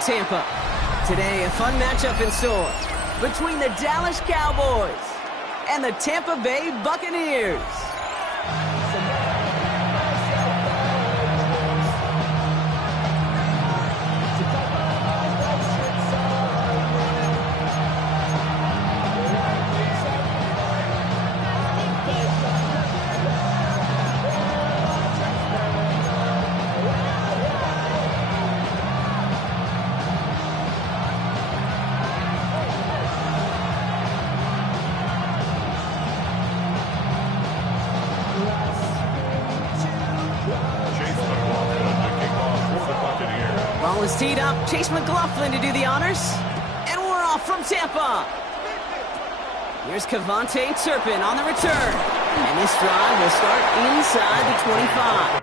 Tampa. Today, a fun matchup in store between the Dallas Cowboys and the Tampa Bay Buccaneers. Ball is teed up. Chase McLaughlin to do the honors. And we're off from Tampa. Here's KaVontae Turpin on the return. And this drive will start inside the 25.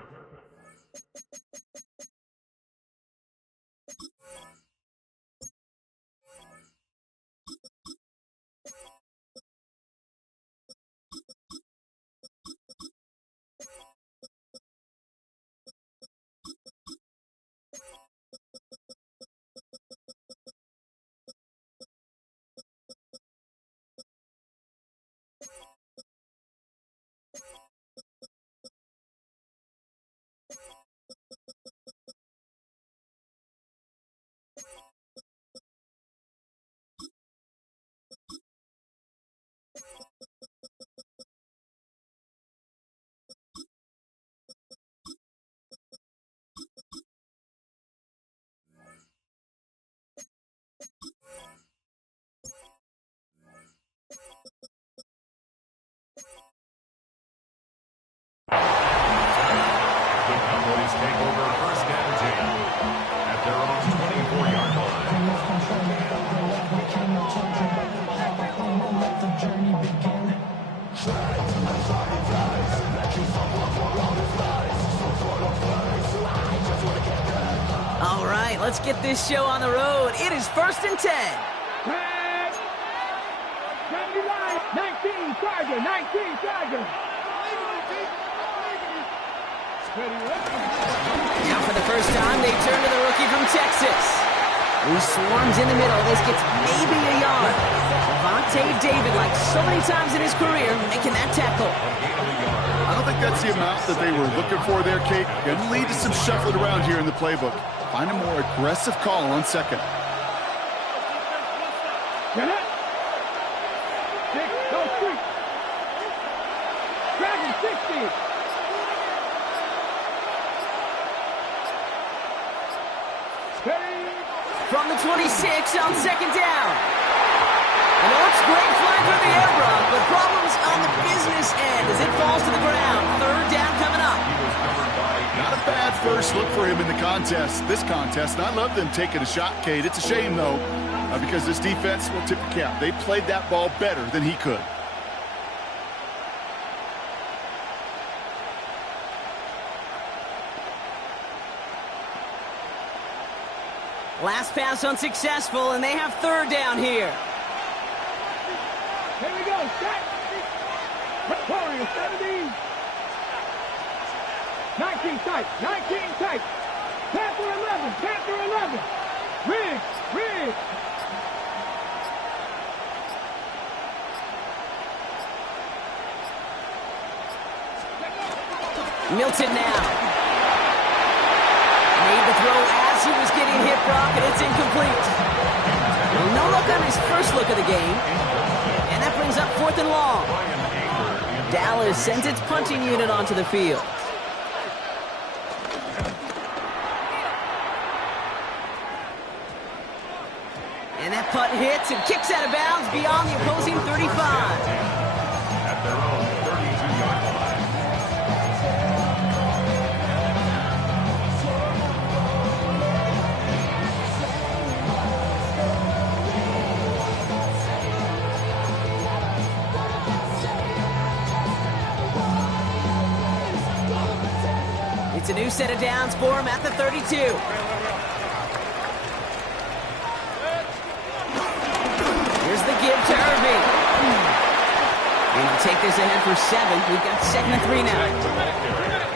Take over first and 10 at their own 24-yard line. All right, let's get this show on the road. It is first and 10. 19 Charger, 19 Charger. Now for the first time, they turn to the rookie from Texas, who swarms in the middle. This gets maybe a yard. Lavonte David, like so many times in his career, making that tackle. I don't think that's the amount that they were looking for there, Kate. Going to lead to some shuffling around here in the playbook. Find a more aggressive call on second. Get it. 6, go 3. Dragon 60. From the 26 on second down. And it looks great flying through the air, Brock, but problems on the business end as it falls to the ground. Third down coming up. Not a bad first look for him in the contest, this contest. And I love them taking a shot, Kate. It's a shame, though, because this defense will tip the cap. They played that ball better than he could. Last pass unsuccessful, and they have third down here. Here we go, set. Warriors 17. 19 tight, 19 tight. Panther 11, Panther 11. Riggs. Milton now. Made the throw as he was getting hit, Brock, and it's incomplete. No look on his first look of the game. And that brings up 4th and long. Dallas sends its punting unit onto the field. And that punt hits and kicks out of bounds beyond the opposing 35. At their own 32-yard line. It's a new set of downs for him at the 32. Here's the give to Irving. And he'll take this ahead for 7. We've got 2nd and 3 now.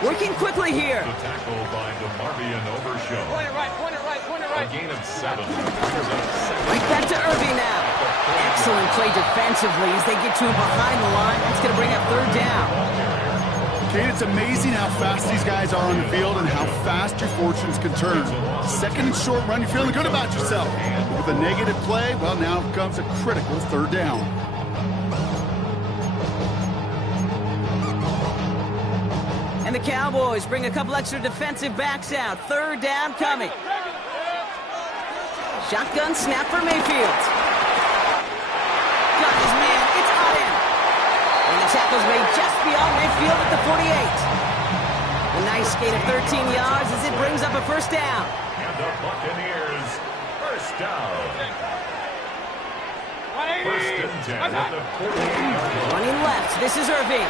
Working quickly here. The tackle by DeMarvion Overshow. Point it right. A gain of 7. Right back to Irving now. Excellent play defensively as they get to him behind the line. That's going to bring up third down. Kate, it's amazing how fast these guys are on the field and how fast your fortunes can turn. Second and short run, you're feeling good about yourself. But with a negative play, well, now comes a critical third down. And the Cowboys bring a couple extra defensive backs out. Third down coming. Shotgun snap for Mayfield. Got his man. It's on him. And the tackle's made just beyond midfield at the 48. A nice gain of 13 yards as it brings up a first down. And the Buccaneers, first down. First and 10 at the 48-yard line. Running left. This is Irving.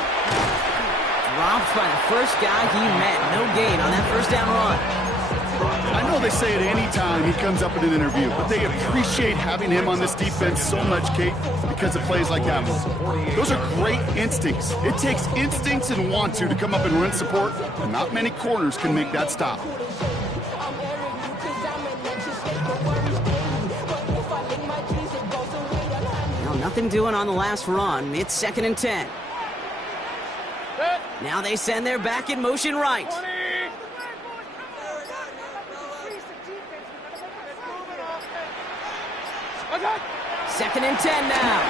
Dropped by the first guy he met. No gain on that first down run. I know they say it any time he comes up in an interview, but they appreciate having him on this defense so much, Kate, because of plays like that one. Those are great instincts. It takes instincts and want to come up and run support, and not many corners can make that stop. Well, nothing doing on the last run. It's second and 10. Now they send their back in motion right. Second and 10 now.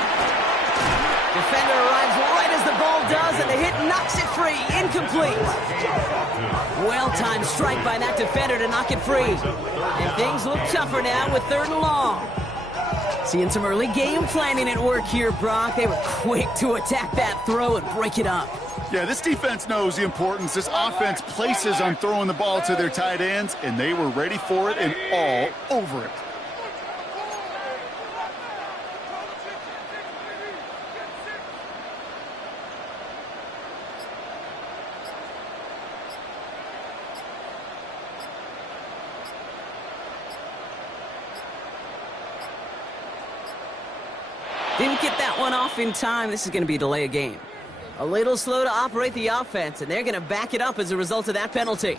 Defender arrives right as the ball does, and the hit knocks it free. Incomplete. Well-timed strike by that defender to knock it free. And things look tougher now with third and long. Seeing some early game planning at work here, Brock. They were quick to attack that throw and break it up. Yeah, this defense knows the importance this offense places on throwing the ball to their tight ends, and they were ready for it and all over it. Didn't get that one off in time. This is going to be a delay of game. A little slow to operate the offense, and they're going to back it up as a result of that penalty.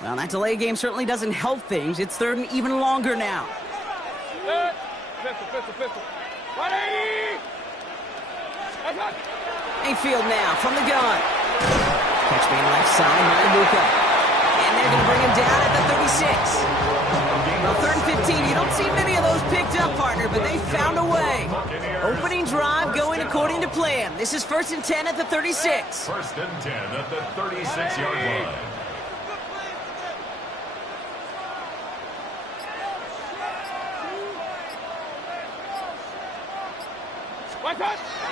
Well, that delay game certainly doesn't help things. It's third and even longer now. Mayfield now from the gun. Catch being left side by Luka. And they're going to bring him down at the 36. Well, third and 15, you don't see many of those picked up, partner, but they found a way. Opening drive going according to plan. This is first and 10 at the 36. First and 10 at the 36-yard line.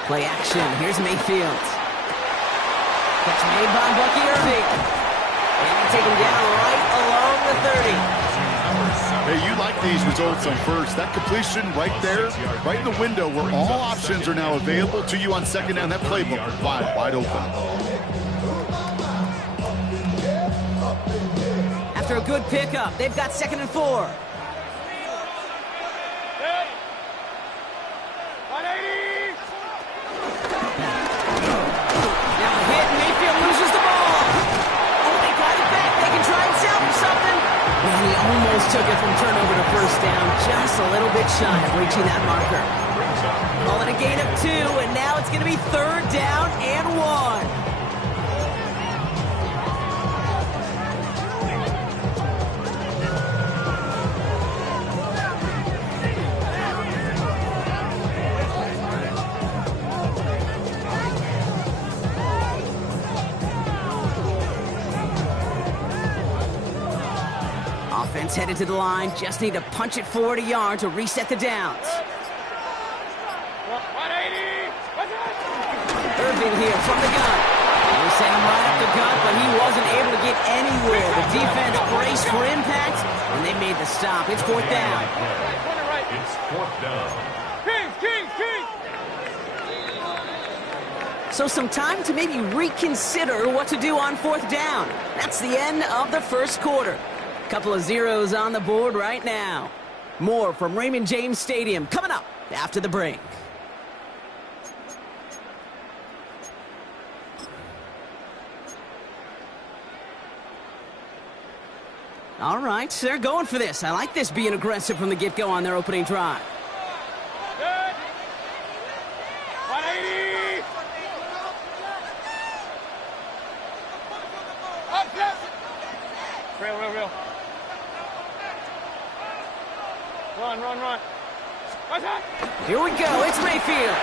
Play action. Here's Mayfield. Catch made by Bucky Irving. And they take him down right along the 30. Hey, you like these results on first. That completion right there, right in the window where all options are now available to you on second down. That playbook wide open. After a good pickup, they've got second and 4. Almost took it from turnover to first down, just a little bit shy of reaching that marker. Call it a gain of 2, and now it's going to be third down and 1. Offense headed to the line. Just need to punch it forward a yard to reset the downs. Irving here from the gun. They sent him right up the gut, but he wasn't able to get anywhere. The defense braced for impact, and they made the stop. It's fourth down. It's fourth down. So some time to maybe reconsider what to do on fourth down. That's the end of the first quarter. Couple of zeros on the board right now. More from Raymond James Stadium coming up after the break. All right, they're going for this. I like this being aggressive from the get-go on their opening drive. Good. 180. Up, yes. Real. Run. Here we go. It's Mayfield.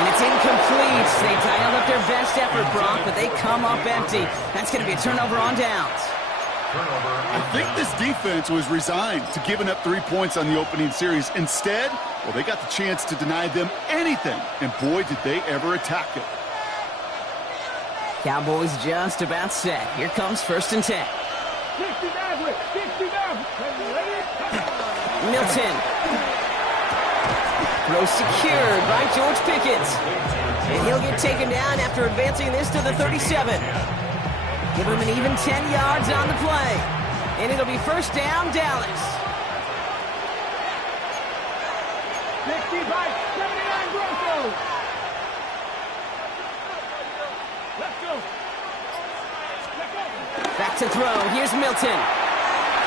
And it's incomplete. They dialed up their best effort, Brock, but they come up empty. That's going to be a turnover on downs. I think this defense was resigned to giving up 3 points on the opening series. Instead, well, they got the chance to deny them anything. And boy, did they ever attack it. Cowboys just about set. Here comes 1st and 10. 60,000. Milton. Throw secured by George Pickens. And he'll get taken down after advancing this to the 37. Give him an even 10 yards on the play. And it'll be 1st down, Dallas. 65, 79 Broncos. Let's go. Back to throw. Here's Milton.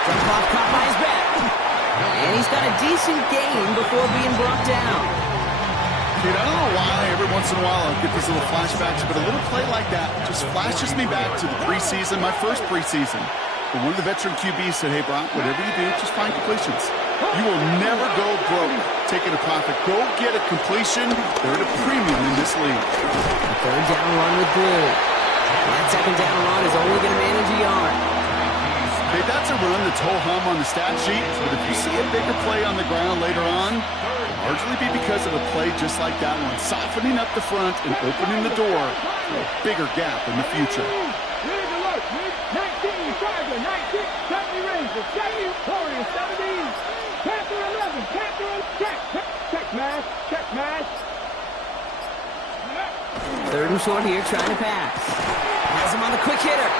Jump off, caught by his back. And he's got a decent gain before being brought down. Dude, I don't know why every once in a while I'll get these little flashbacks, but a little play like that just flashes me back to the preseason, my first preseason. And one of the veteran QBs said, hey, Brock, whatever you do, just find completions. You will never go broke taking a profit. Go get a completion. They're at a premium in this league. A 3rd down run with Blue. That 2nd down run is only going to manage a yard. Okay, that's a run that's ho-hum on the stat sheet, but if you see a bigger play on the ground later on, it'll largely be because of a play just like that one, softening up the front and opening the door for a bigger gap in the future. 19, Tiger, 19, 70 Rangers, 70, Warriors, 17, Panther 11, Panther, check mash. 3rd and short here, trying to pass. Has him on the quick hitter.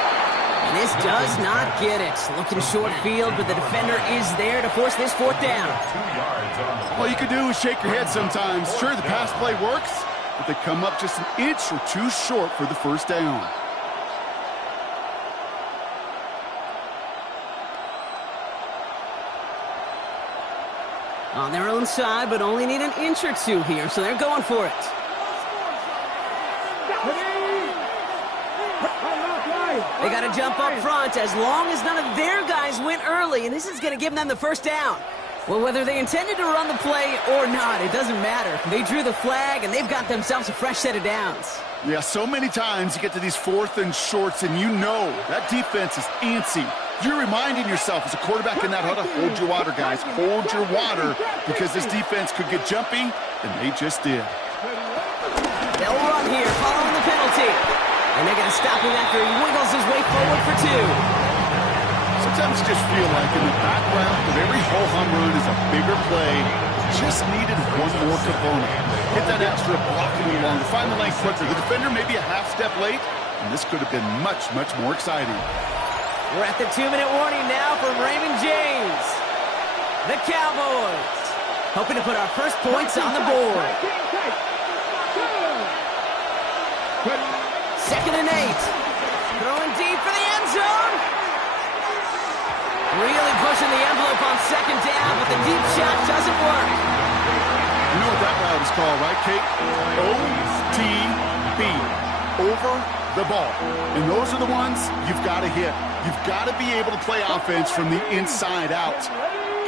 And this does not get it. Looking short field, but the defender is there to force this 4th down. All you can do is shake your head sometimes. Sure, the pass play works, but they come up just an inch or two short for the 1st down. On their own side, but only need an inch or two here, so they're going for it. They got to jump up front as long as none of their guys went early, and this is going to give them the 1st down. Well, whether they intended to run the play or not, it doesn't matter. They drew the flag, and they've got themselves a fresh set of downs. Yeah, so many times you get to these 4th and shorts, and you know that defense is antsy. You're reminding yourself as a quarterback in that huddle, hold your water, guys. Hold your water, because this defense could get jumpy, and they just did. They'll run here following the penalty. And they're going to stop him after he wiggles his way forward for 2. Sometimes you just feel like in the background of every ho-hum run is a bigger play. Just needed one more component. Hit that extra block a little longer. Find the lane quicker. The defender may be a half step late, and this could have been much, much more exciting. We're at the 2-minute warning now from Raymond James. The Cowboys hoping to put our first points on the board. 2nd and 8. Throwing deep for the end zone. Really pushing the envelope on 2nd down, but the deep shot doesn't work. You know what that route is called, right, Kate? OTB. Over the ball. And those are the ones you've got to hit. You've got to be able to play offense from the inside out.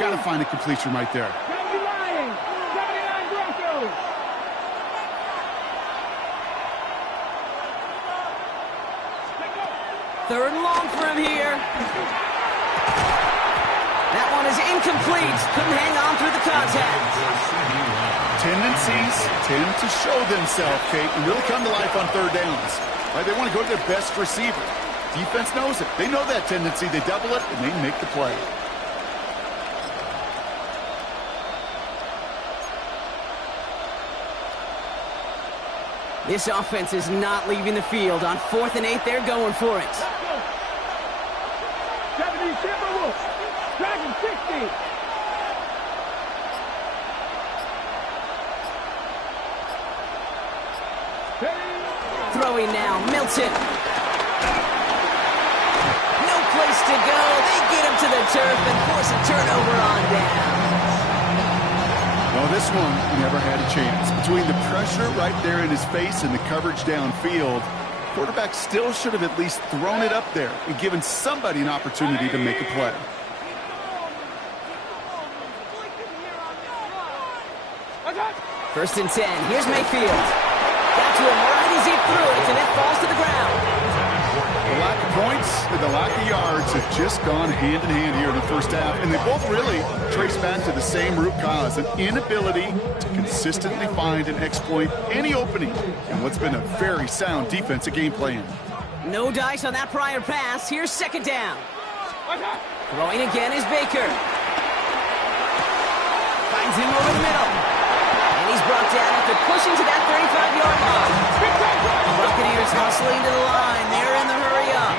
Got to find a completion right there. 79 Broncos. Third and long for him here. That one is incomplete. Couldn't hang on through the contact. Tendencies tend to show themselves, Kate, and really come to life on 3rd downs. Right? They want to go to their best receiver. Defense knows it. They know that tendency. They double it, and they make the play. This offense is not leaving the field. On 4th and 8, they're going for it. 70 Timberwolves. Dragon 60. Throwing now, Milton. No place has to go. They get him to the turf and force a turnover on down. Well, this one never had a chance. Between the pressure right there in his face and the coverage downfield, quarterback still should have at least thrown it up there and given somebody an opportunity to make a play. First and 10. Here's Mayfield. Got to him right as he threw it, and it falls to the ground. The lack of points and the lack of yards have just gone hand in hand here in the first half, and they both really trace back to the same root cause, an inability to consistently find and exploit any opening in what's been a very sound defensive game plan. No dice on that prior pass. Here's second down. Throwing again is Baker. Finds him over the middle. And he's brought down after pushing to that 35-yard line. Buccaneers hustling to the line. They're in the hurry up.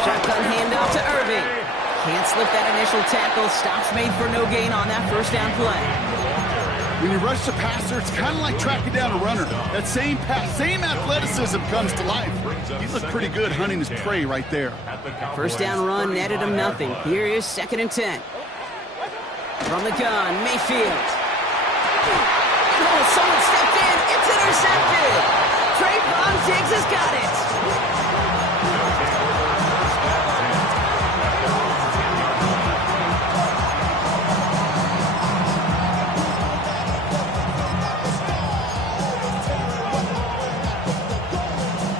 Shotgun handoff to Irving. Can't slip that initial tackle. Stops made for no gain on that first down play. When you rush the passer, it's kind of like tracking down a runner. That same pass, same athleticism comes to life. He looked pretty good hunting his prey right there. First down run netted him nothing. Here is second and 10. From the gun, Mayfield. Oh, someone stepped in. It's intercepted. Trayvon Diggs has got it.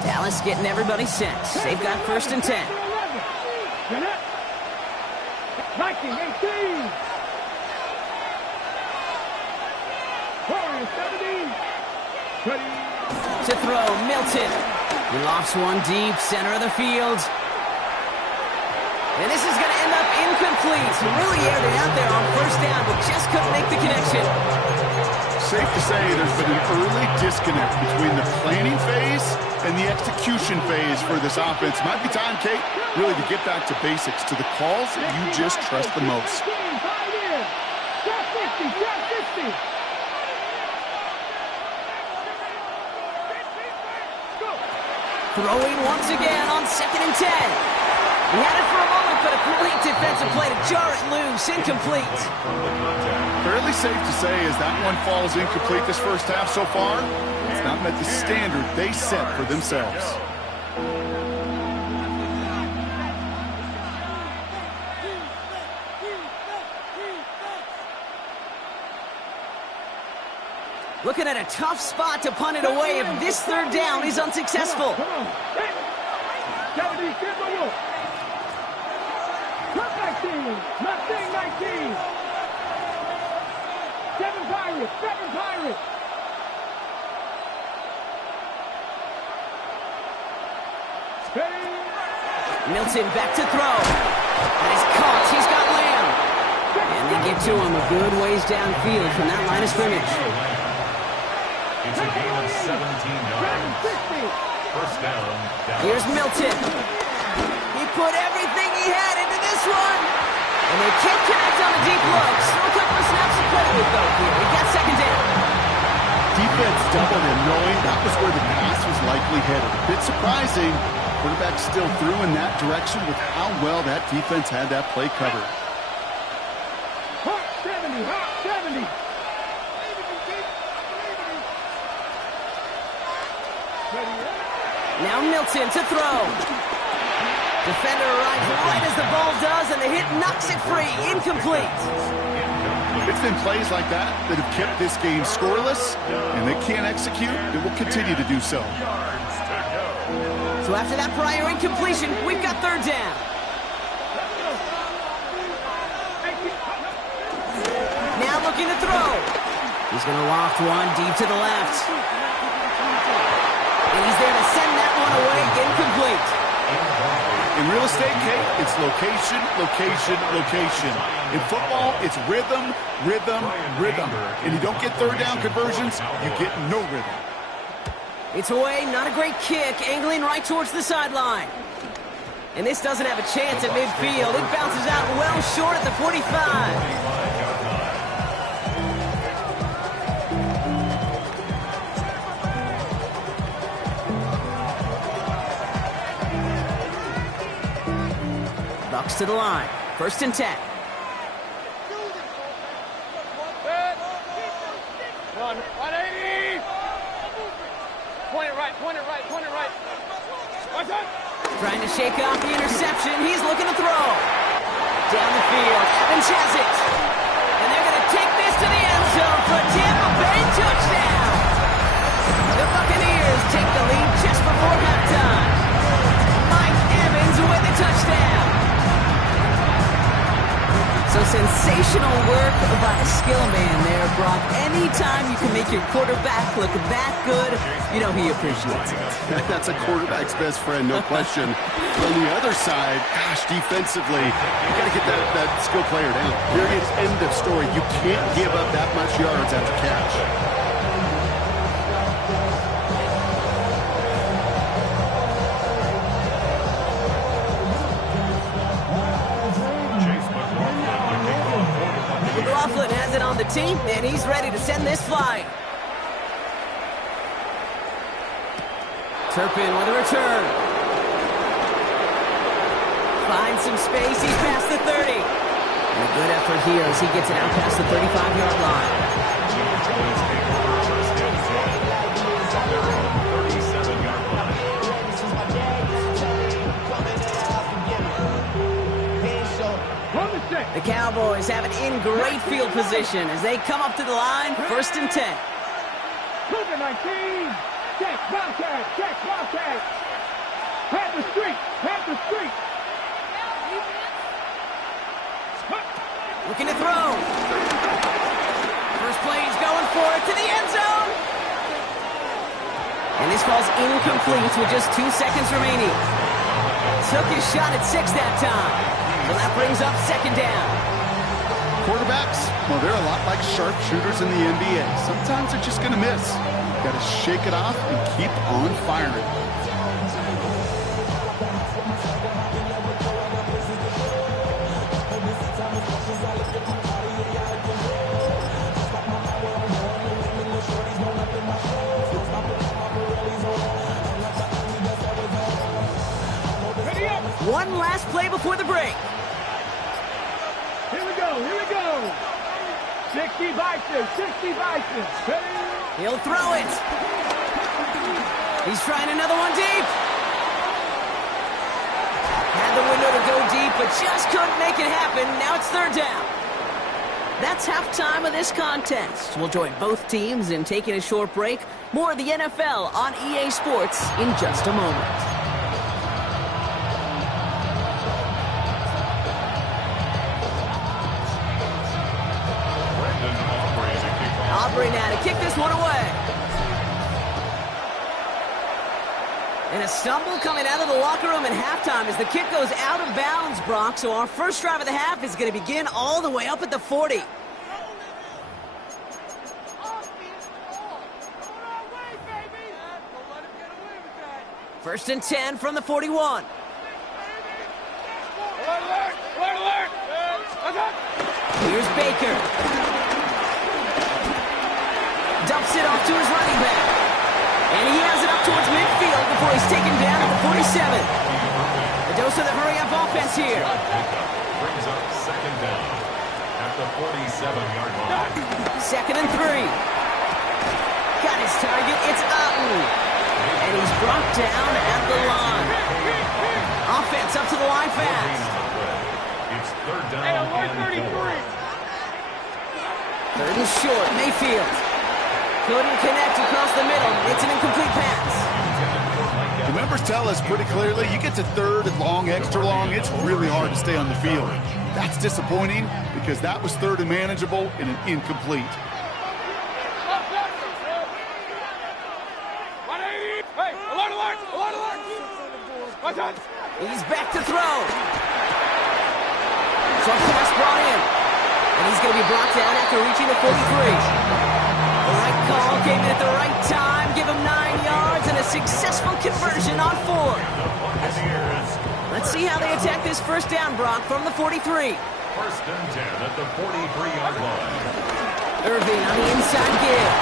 Dallas getting everybody set. They've got first and 10. 19-18. To throw, Milton. He lofts one deep, center of the field. And this is going to end up incomplete. Really aired it out there on first down, but just couldn't make the connection. Safe to say there's been an early disconnect between the planning phase and the execution phase for this offense. Might be time, Kate, really to get back to basics, to the calls that you just trust the most. Throwing once again on second and 10. He had it for a moment, but a great defensive play to jar it loose. Incomplete. Fairly safe to say as that one falls incomplete this first half so far, it's not met the standard they set for themselves. Looking at a tough spot to punt it away if this third down is unsuccessful. Milton back to throw. That is caught. He's got Lamb. And they get to him a good ways downfield from that line of scrimmage. It's a gain of 17 yards. First down. Here's Milton. He put everything he had into this one. And they can't connect on the deep look. Still a couple of snaps to play with, though, here. He got second down. Defense doubled him, knowing that was where the pass was likely headed. A bit surprising. Quarterback still threw in that direction with how well that defense had that play covered. Hot 70. Now Milton to throw. Defender arrives right as the ball does, and the hit knocks it free. Incomplete. It's been plays like that that have kept this game scoreless, and they can't execute. It will continue to do so. So after that prior incompletion, we've got third down. Now looking to throw. He's going to loft one deep to the left. And he's there to send that one away. Incomplete. In real estate, Kate, it's location, location, location. In football, it's rhythm, rhythm, rhythm. And you don't get third down conversions, you get no rhythm. It's away, not a great kick, angling right towards the sideline. And this doesn't have a chance at midfield. It bounces out well short at the 45. Bucks to the line. 1st and 10. Run, 180! Point it right, point it right, point it right. Watch out! Trying to shake off the interception. He's looking to throw. Down the field. Evans has it. And they're going to take this to the end zone for a Tampa Bay touchdown. The Buccaneers take the lead just before halftime. Mike Evans with the touchdown. So sensational work by a skill man there, Brock. Anytime you can make your quarterback look that good, you know he appreciates it. That's a quarterback's best friend, no question. On the other side, gosh, defensively, you got to get that skill player down. Period. End of story. You can't give up that much yards after catch. McLaughlin has it on the team, and he's ready to send this flying. Turpin with a return. Finds some space, he's past the 30. And a good effort here as he gets it out past the 35-yard line. The Cowboys have it in great field position as they come up to the line, 1st and 10. Cougar 19! Check, Wildcat, check, Wildcat! Panther Street, Panther Street! Looking to throw. First play, he's going for it to the end zone. And this falls incomplete with just 2 seconds remaining. Took his shot at 6 that time. So that brings up 2nd down. Quarterbacks, well, they're a lot like sharpshooters in the NBA. Sometimes they're just going to miss. You've got to shake it off and keep on firing. One last play before the break. Here we go, here we go! 60 Bison, 60 Bison! He'll throw it. He's trying another one deep. Had the window to go deep, but just couldn't make it happen. Now it's 3rd down. That's halftime of this contest. We'll join both teams in taking a short break. More of the NFL on EA Sports in just a moment. Aubrey now to kick this one away. And a stumble coming out of the locker room at halftime as the kick goes out of bounds, Brock. So our first drive of the half is going to begin all the way up at the 40. First and 10 from the 41. Here's Baker. Dumps it off to his running back. And he has it up towards midfield before he's taken down at the 47. A dose of the hurry-up offense here. Brings up 2nd down at the 47-yard line. 2nd and 3. Got his target. It's Otten. And he's brought down at the line. Offense up to the line fast. It's 3rd down and 4. 3rd and short. Mayfield. Couldn't connect across the middle. It's an incomplete pass. The members tell us pretty clearly, you get to 3rd and long, extra long, it's really hard to stay on the field. That's disappointing because that was 3rd and manageable and an incomplete. He's back to throw. So pass brought in. And he's going to be brought down after reaching the 43. The right call came in at the right time. Give him 9 yards and a successful conversion on 4. Let's see how they attack this 1st down, Brock, from the 43. 1st and 10 at the 43-yard line. Irving on the inside give.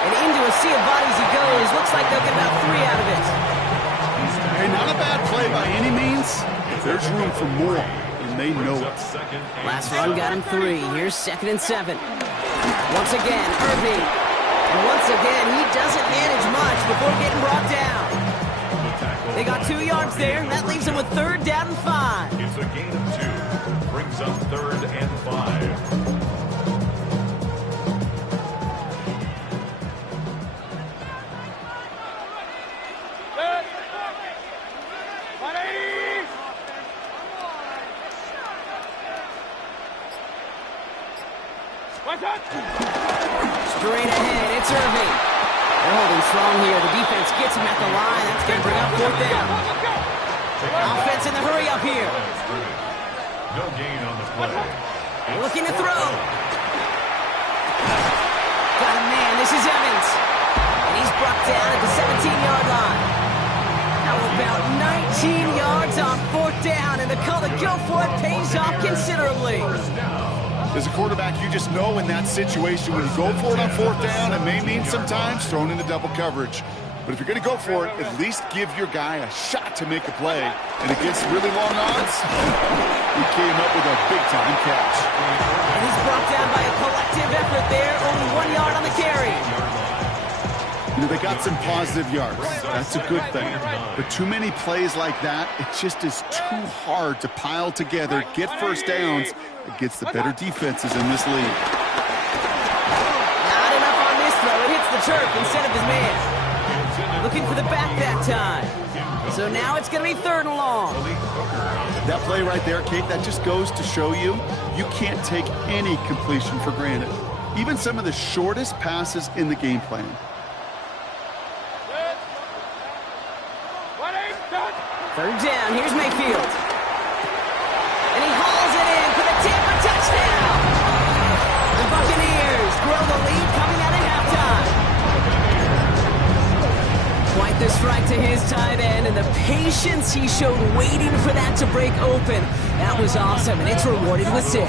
And into a sea of bodies he goes. Looks like they'll get about 3 out of it. Hey, not a bad play by any means. There's room for more. and they know it. Last run got him 3. Here's 2nd and 7. Once again, Irving. And once again, he doesn't manage much before getting brought down. They got 2 yards there. That leaves them with 3rd down and 5. It's a gain of 2. Brings up 3rd and 5. Straight ahead, it's Irving. They're holding strong here. The defense gets him at the line. That's going to bring up 4th down. Offense in the hurry up here. No gain on the play. Looking to throw. Got a man. This is Evans. And he's brought down at the 17-yard line. How about 19 yards on 4th down, and the call to go for it pays off considerably. As a quarterback, you just know in that situation when you go for it on 4th down, it may mean sometimes thrown into double coverage. But if you're going to go for it, at least give your guy a shot to make a play. And against really long odds, he came up with a big-time catch. And he's brought down by a collective effort there, only 1 yard on the carry. You know, they got some positive yards. That's a good thing. But too many plays like that, it just is too hard to pile together, get 1st downs against the better defenses in this league. Not enough on this throw. It hits the turf instead of his man. Looking for the back that time. So now it's going to be 3rd and long. That play right there, Kate, that just goes to show you, you can't take any completion for granted. Even some of the shortest passes in the game plan. 3rd down, here's Mayfield. And he hauls it in for the Tampa touchdown. The Buccaneers grow the lead coming out of halftime. Quite the strike to his tight end, and the patience he showed waiting for that to break open. That was awesome, and it's rewarded with 6. You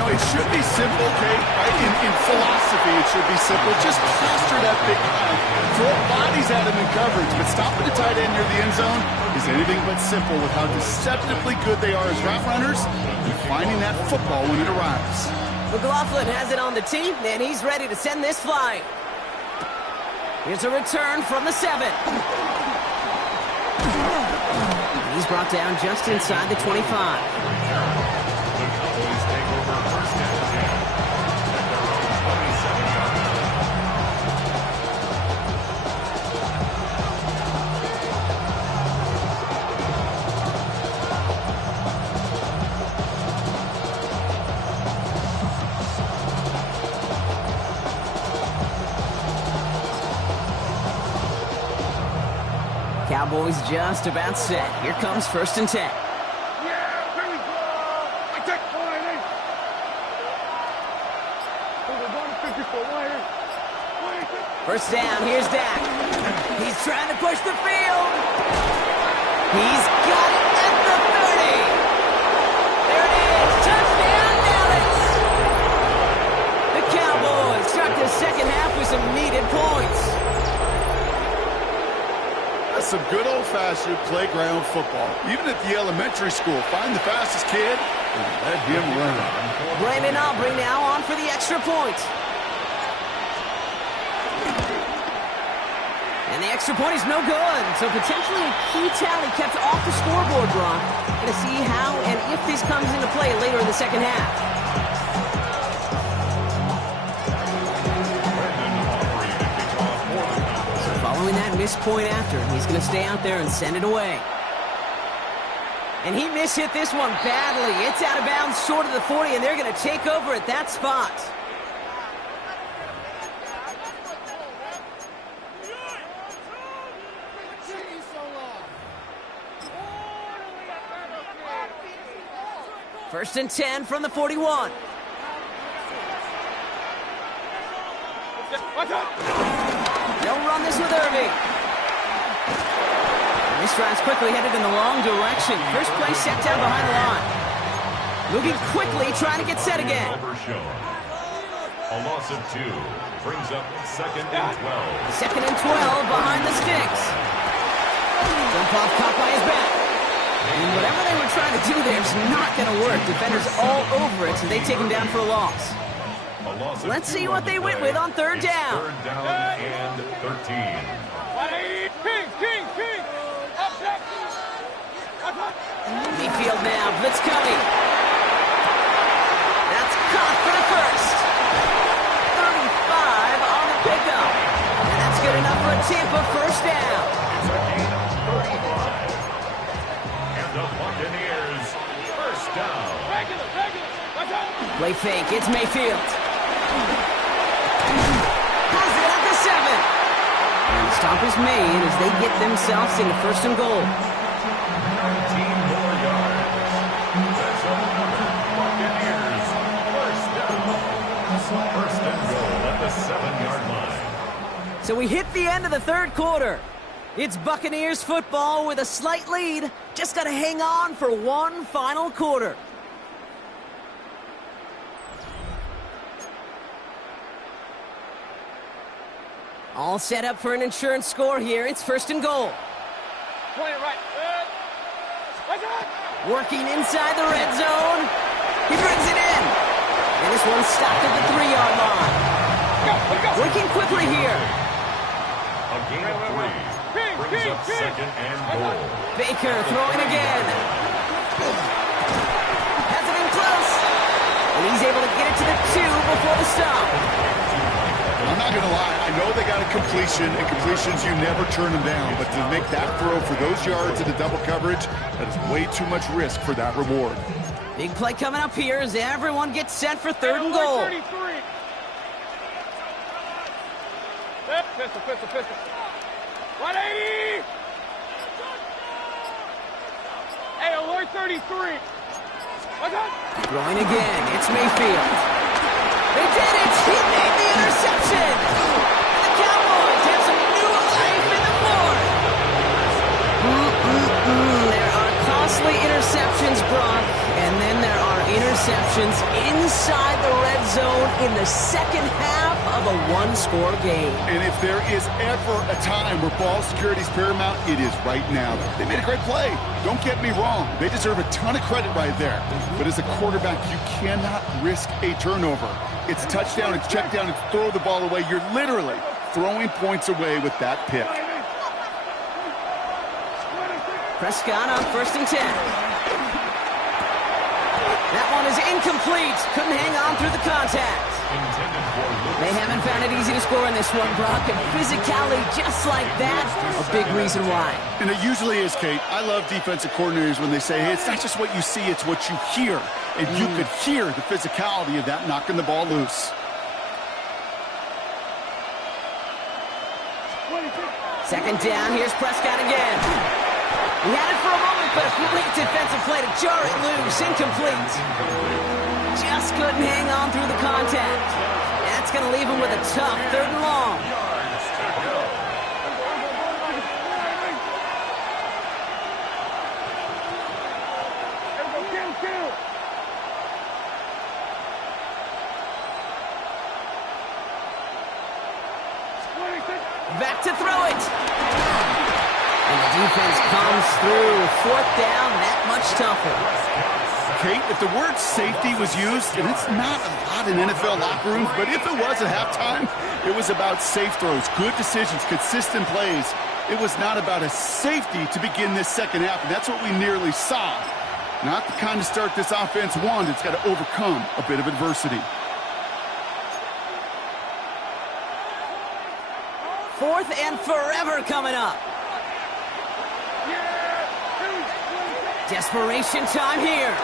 know, it should be simple, Kate. Right? In philosophy, it should be simple. Just cluster that big guy. Throw bodies at him in coverage, but stopping the tight end near the end zone is anything but simple with how deceptively good they are as route runners and finding that football when it arrives. McLaughlin has it on the tee, and he's ready to send this flying. Here's a return from the 7. He's brought down just inside the 25. The Cowboys take over 1st and 10 at their own 27-yard line. Cowboys just about set. Here comes 1st and 10. Yeah, here we go. I take point. First down, here's Dak. He's trying to push the field. He's got it at the 30. There it is. Touchdown, Dallas. The Cowboys start the second half with some needed points. That's some good old-fashioned playground football. Even at the elementary school, find the fastest kid and let him run. Brandon Aubrey now on for the extra point. And the extra point is no good. So potentially a key tally kept off the scoreboard, Brock. Going to see how and if this comes into play later in the second half. So following that missed point after, he's going to stay out there and send it away. And he mishit this one badly. It's out of bounds short of the 40, and they're going to take over at that spot. First and 10 from the 41. They'll run this with Irving. And this drive's quickly headed in the wrong direction. First play set down behind the line. Moving quickly, trying to get set again. A loss of 2 brings up 2nd and 12. Second and 12 behind the sticks. Jump off caught by his back. And whatever they were trying trying to do there is not going to work. Defenders all over it, so they take him down for a loss. Let's see what they went with on third down. Third down and 13. King. Up back. Mayfield now, blitz coming. That's caught for the first. 35 on the pickup. And that's good enough for a Tampa first down. It's a gain of 35. And the Buccaneers first down. Regular. Watch out. Play fake, it's Mayfield. Has it at the 7. And the stop is made as they get themselves into first and goal. 19 more yards. That's another Buccaneers first down. First and goal at the 7-yard line. So we hit the end of the third quarter. It's Buccaneers football with a slight lead. Just got to hang on for one final quarter. All set up for an insurance score here. It's first and goal. Point it right. Watch out. Working inside the red zone. He brings it in. And this one's stopped at the 3-yard line. Let's go. Working quickly here. A gain of 3 brings up second and goal. Baker throwing again. Has it in close. And he's able to get it to the 2 before the stop. I'm not going to lie. I know they got a completion, and completions, you never turn them down. But to make that throw for those yards into double coverage, that is way too much risk for that reward. Big play coming up here as everyone gets set for third and goal. 33. Pistol. 180. Hey, alert 33. Watch out. Throwing again. It's Mayfield. They did it! He made the interception! The Cowboys have some new life in the fourth! There are costly interceptions, Brock, and then there are interceptions inside the red zone in the second half of a one-score game. And if there is ever a time where ball security is paramount, it is right now. They made a great play. Don't get me wrong. They deserve a ton of credit right there. But as a quarterback, you cannot risk a turnover. It's touchdown, it's check down, it's throw the ball away. You're literally throwing points away with that pick. Prescott on first and 10. That one is incomplete. Couldn't hang on through the contact. They haven't found it easy to score in this one, Brock, and physicality just like that, a big reason why. And it usually is, Kate. I love defensive coordinators when they say, hey, it's not just what you see, it's what you hear. And you could hear the physicality of that knocking the ball loose. Second down, here's Prescott again. He had it for a moment, but a great defensive play to jar it loose, incomplete. Just couldn't hang on through the contact. That's going to leave him with a tough third and long. Back to throw it. And the defense comes through. Fourth down, that much tougher. Kate, if the word safety was used, and it's not a lot in NFL locker rooms, but if it was at halftime, it was about safe throws, good decisions, consistent plays. It was not about a safety to begin this second half, and that's what we nearly saw. Not the kind of start this offense wanted. It's got to overcome a bit of adversity. Fourth and forever coming up. Desperation time here.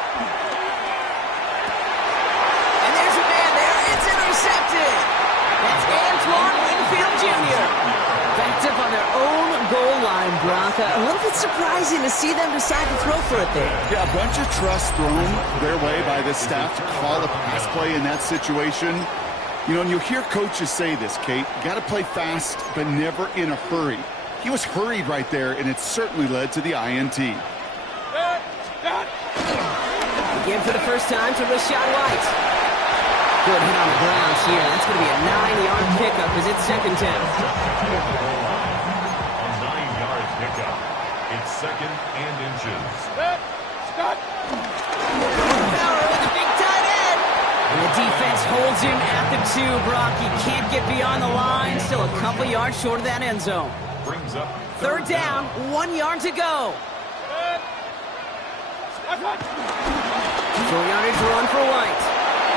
And there's a man there. It's intercepted. That's Antoine Winfield Jr. Backed up on their own goal line, Brock. A little bit surprising to see them decide to throw for it there. Yeah, a bunch of trust thrown their way by the staff to call a pass play in that situation. You know, and you'll hear coaches say this, Kate. You got to play fast, but never in a hurry. He was hurried right there, and it certainly led to the INT. Again for the first time to Rachaad White. Good hit on the ground here. That's going to be a 9-yard pickup as it's second down. A 9-yard pickup. It's second and inches. Power with a big tight end. And the defense holds him at the 2, Brock. He can't get beyond the line. Still a couple yards short of that end zone. Brings up Third down, 1 yard to go. Short yardage run for White.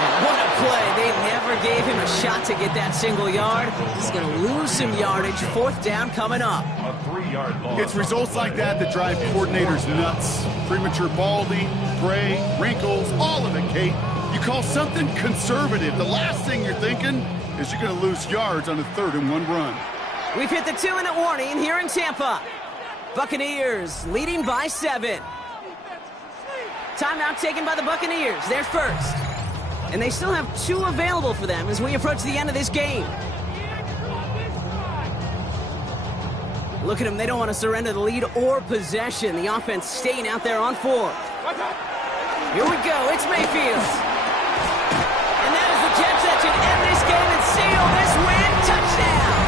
And what a play. They never gave him a shot to get that single yard. He's going to lose some yardage. Fourth down coming up. a 3-yard loss. It's results like that that drive coordinators nuts. Premature balding, gray, wrinkles, all of it, Kate. You call something conservative. The last thing you're thinking is you're going to lose yards on a 3rd and 1 run. We've hit the 2-minute warning here in Tampa. Buccaneers leading by 7. Timeout taken by the Buccaneers. They're first. And they still have 2 available for them as we approach the end of this game. Look at them. They don't want to surrender the lead or possession. The offense staying out there on 4. Here we go. It's Mayfield. And that is the Jets that should end this game and seal this win. Touchdown.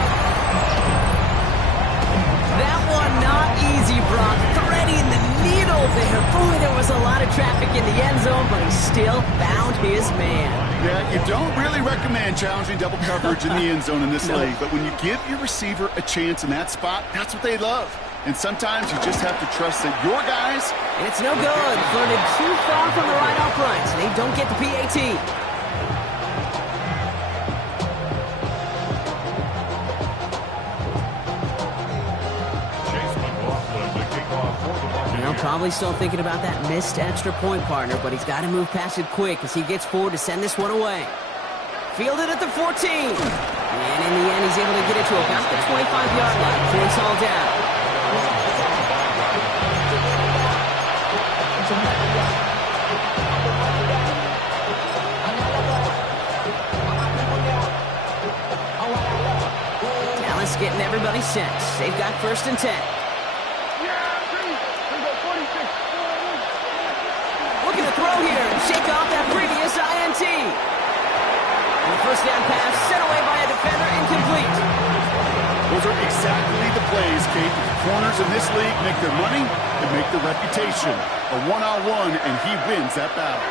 That one not easy, Brock. Threading the needle there. Boy, there was a lot of traffic in the end zone, but he still found his man. Yeah, you don't really recommend challenging double coverage in the end zone in this league, but when you give your receiver a chance in that spot, that's what they love. And sometimes you just have to trust that your guys... And it's no good. Flirted too far from the right uprights. They don't get the PAT. Probably still thinking about that missed extra point, partner, but he's got to move past it quick as he gets forward to send this one away. Fielded at the 14. And in the end, he's able to get it to about the 25-yard line. Points all down. Dallas getting everybody set. They've got 1st and 10. Looking to throw here and shake off that previous INT. And the first down pass sent away by a defender, incomplete. Those are exactly the plays, Kate. The corners in this league make their money and make their reputation. A one-on-one, and he wins that battle.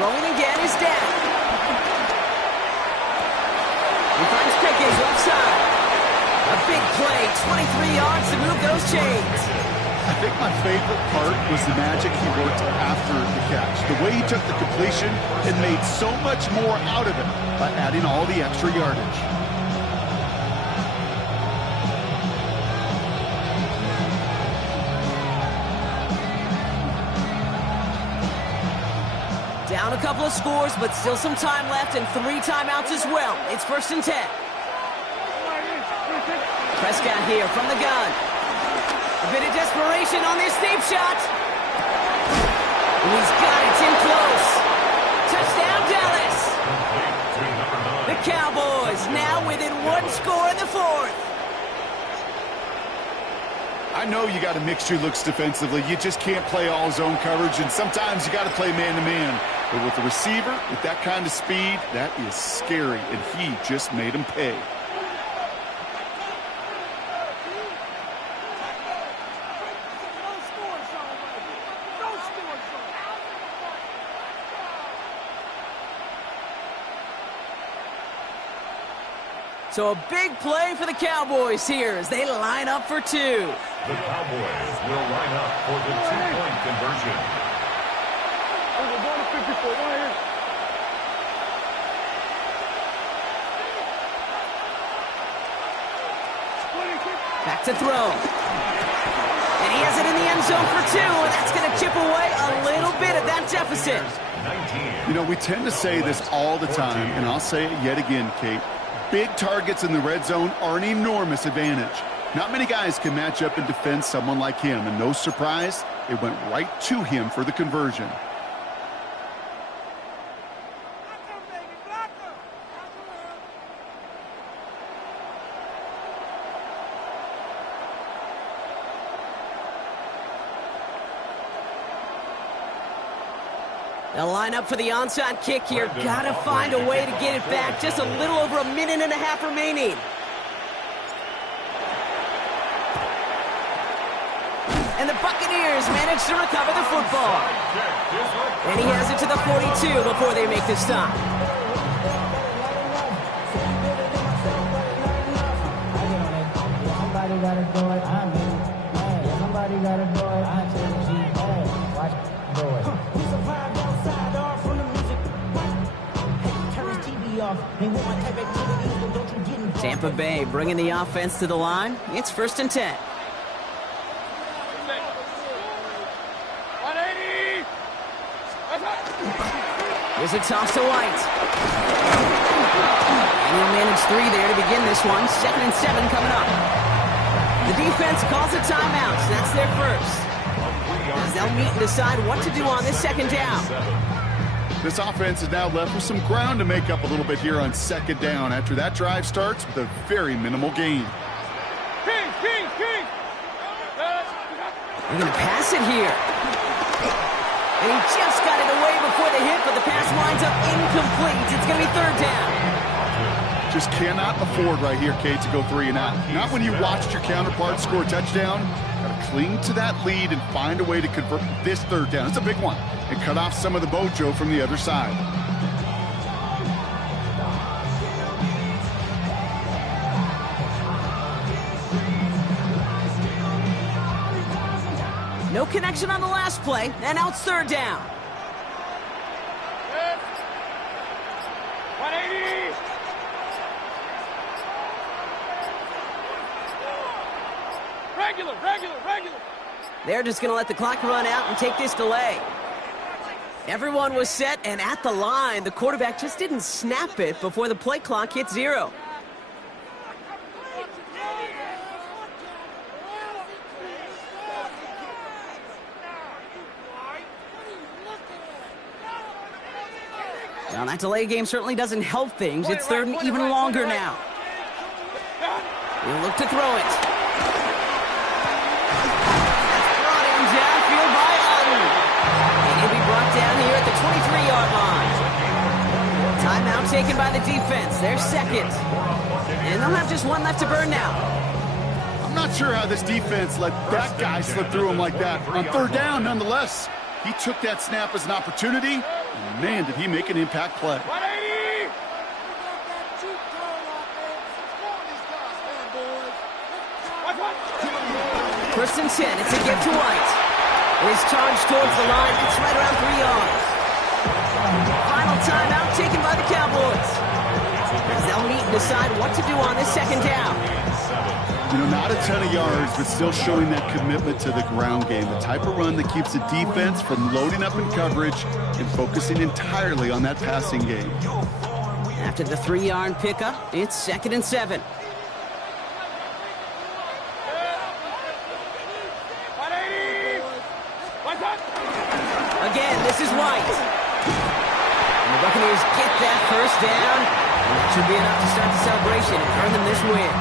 Throwing again is down. He finds Pickens left side. A big play, 23 yards to move those chains. I think my favorite part was the magic he worked after the catch. The way he took the completion and made so much more out of it by adding all the extra yardage. Down a couple of scores, but still some time left and 3 timeouts as well. It's 1st and 10. Prescott here from the gun. A bit of desperation on this deep shot. And he's got it. It's in close. Touchdown, Dallas. The Cowboys now within 1 score in the 4th. I know you got to mix your looks defensively. You just can't play all zone coverage, and sometimes you got to play man-to-man. But with the receiver, with that kind of speed, that is scary, and he just made him pay. So a big play for the Cowboys here as they line up for 2. The Cowboys will line up for the 2-point conversion. Back to throw. And he has it in the end zone for 2, and that's going to chip away a little bit of that deficit. 19. You know, we tend to say this all the time, and I'll say it yet again, Kate. Big targets in the red zone are an enormous advantage. Not many guys can match up and defend someone like him, and no surprise, it went right to him for the conversion. They'll line up for the onside kick here. Got to find a way to get it back. Just a little over a minute and a half remaining. And the Buccaneers manage to recover the football. And he has it to the 42 before they make the stop. Somebody gotta do it, I mean, man, somebody gotta do it, I tell G, hey, watch do it. We survived outside, all from the music. Hey, turn this TV off, and with my type activities, don't you get involved. Tampa Bay bringing the offense to the line. It's 1st and 10. 180. Here's a toss to White. And he'll manage 3 there to begin this one. 2nd and 7 coming up. The defense calls a timeout. So that's their first. As they'll meet and decide what to do on this 2nd down. This offense is now left with some ground to make up a little bit here on 2nd down after that drive starts with a very minimal gain. King. They're going to pass it here. And he just got it away before the hit, but the pass winds up incomplete. It's going to be 3rd down. Just cannot afford right here, Kate, to go 3 and out. Not when you watched your counterpart score a touchdown. Got to cling to that lead and find a way to convert this 3rd down. It's a big one. And cut off some of the mojo from the other side. No connection on the last play, and now it's 3rd down. 180. Regular. They're just going to let the clock run out and take this delay. Everyone was set and at the line. The quarterback just didn't snap it before the play clock hit 0. Now, that delay game certainly doesn't help things. It's 3rd and even longer now. He'll look to throw it. That's brought in downfield by Allen. And he'll be brought down here at the 23-yard line. Timeout taken by the defense. They're 2nd. And they'll have just 1 left to burn now. I'm not sure how this defense let that guy slip through him like that. On 3rd down, nonetheless, he took that snap as an opportunity. And man, did he make an impact play. 180. 1st and 10. It's a give to White. His charge towards the line. It's right around 3 yards. Final timeout taken by the Cowboys. As they'll meet and decide what to do on this 2nd down. You know, not a ton of yards, but still showing that commitment to the ground game. The type of run that keeps the defense from loading up in coverage and focusing entirely on that passing game. After the 3-yard pickup, it's 2nd and 7. 180. Again, this is White. And the Buccaneers get that 1st down. And that should be enough to start the celebration and earn them this win.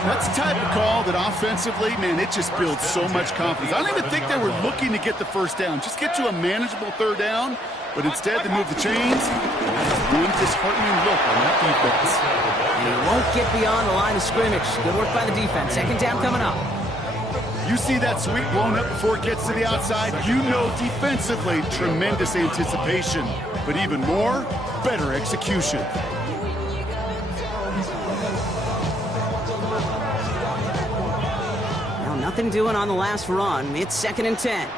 That's the type of call that offensively, man, it just builds so much confidence. I don't even think they were looking to get the 1st down. Just get to a manageable 3rd down, but instead they move the chains. One disheartening look on that defense. And he won't get beyond the line of scrimmage. Good work by the defense. 2nd down coming up. You see that sweep blown up before it gets to the outside, you know defensively, tremendous anticipation. But even more, better execution. Now, nothing doing on the last run. It's 2nd and 10.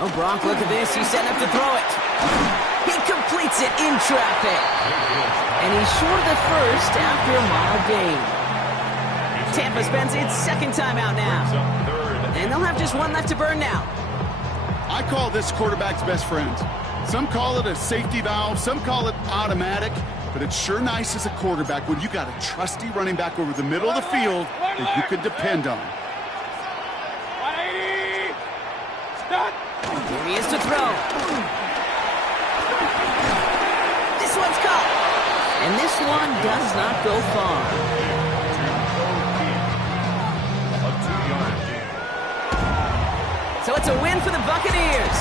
Oh, Brock, look at this. He's setting up to throw it. He completes it in traffic. And he's short of the 1st after a mile gain. Tampa spends its 2nd timeout now. And they'll have just 1 left to burn now. I call this quarterback's best friend. Some call it a safety valve, some call it automatic, but it's sure nice as a quarterback when you got a trusty running back over the middle of the field that you can depend on. 180. Stop. Here he is to throw. This one's caught. And this one does not go far. So it's a win for the Buccaneers.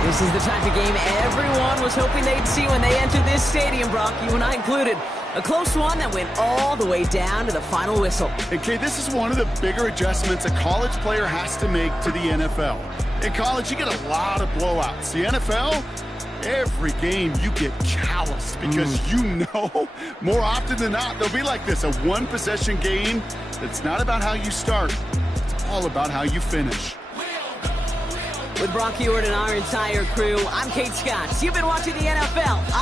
This is the type of game everyone was hoping they'd see when they entered this stadium, Brock, you and I included. A close one that went all the way down to the final whistle. Okay, this is one of the bigger adjustments a college player has to make to the NFL. In college, you get a lot of blowouts. The NFL, every game you get calloused because you know more often than not they'll be like this, a one-possession game that's not about how you start. It's all about how you finish. With Brock Huard and our entire crew, I'm Kate Scott. You've been watching the NFL.